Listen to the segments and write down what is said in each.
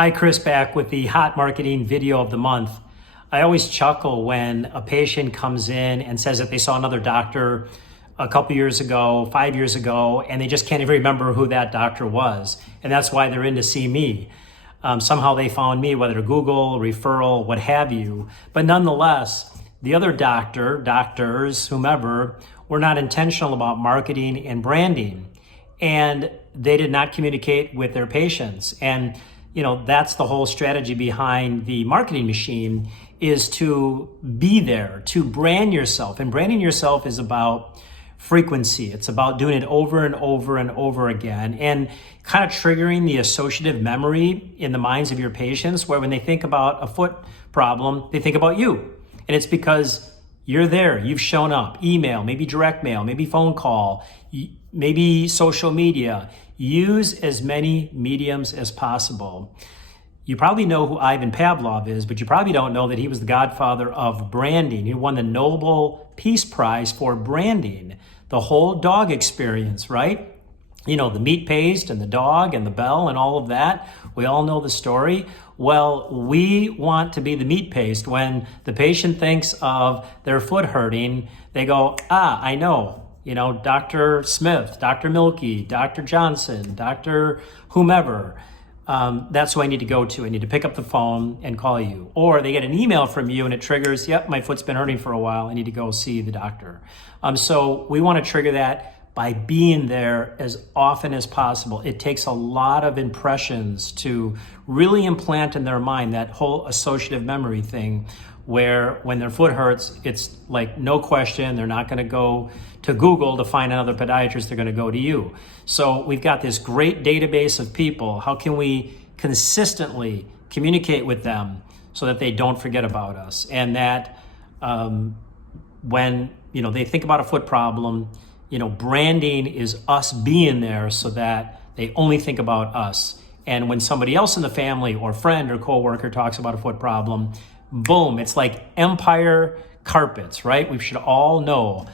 Hi, Chris, back with the hot marketing video of the month. I always chuckle when a patient comes in and says that they saw another doctor a couple years ago, 5 years ago, and they just can't even remember who that doctor was. And that's why they're in to see me. Somehow they found me, whether Google, referral, what have you. But nonetheless, the other doctors, whomever, were not intentional about marketing and branding. And they did not communicate with their patients. And that's the whole strategy behind the marketing machine, is to be there, to brand yourself. And branding yourself is about frequency. It's about doing it over and over and over again, and kind of triggering the associative memory in the minds of your patients, where when they think about a foot problem, they think about you. And it's because you're there, you've shown up, email, maybe direct mail, maybe phone call, maybe social media. Use as many mediums as possible. You probably know who Ivan Pavlov is, but you probably don't know that he was the godfather of branding. He won the Nobel Peace Prize for branding, the whole dog experience, right? The meat paste and the dog and the bell and all of that. We all know the story. Well, we want to be the meat paste. When the patient thinks of their foot hurting, they go, I know. Dr. Smith, Dr. Milky, Dr. Johnson, Dr. whomever. That's who I need to go to. I need to pick up the phone and call you. Or they get an email from you and it triggers, yep, my foot's been hurting for a while. I need to go see the doctor. So we want to trigger that by being there as often as possible. It takes a lot of impressions to really implant in their mind that whole associative memory thing, where when their foot hurts, it's like no question, they're not going to go to Google to find another podiatrist, they're going to go to you. So we've got this great database of people. How can we consistently communicate with them so that they don't forget about us? And that when they think about a foot problem, branding is us being there so that they only think about us. And when somebody else in the family or friend or coworker talks about a foot problem, boom, it's like Empire Carpets, right? We should all know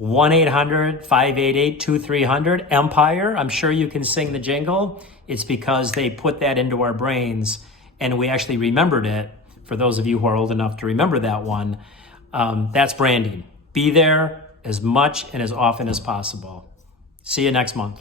1-800-588-2300, Empire. I'm sure you can sing the jingle. It's because they put that into our brains and we actually remembered it. For those of you who are old enough to remember that one, that's branding. Be there as much and as often as possible. See you next month.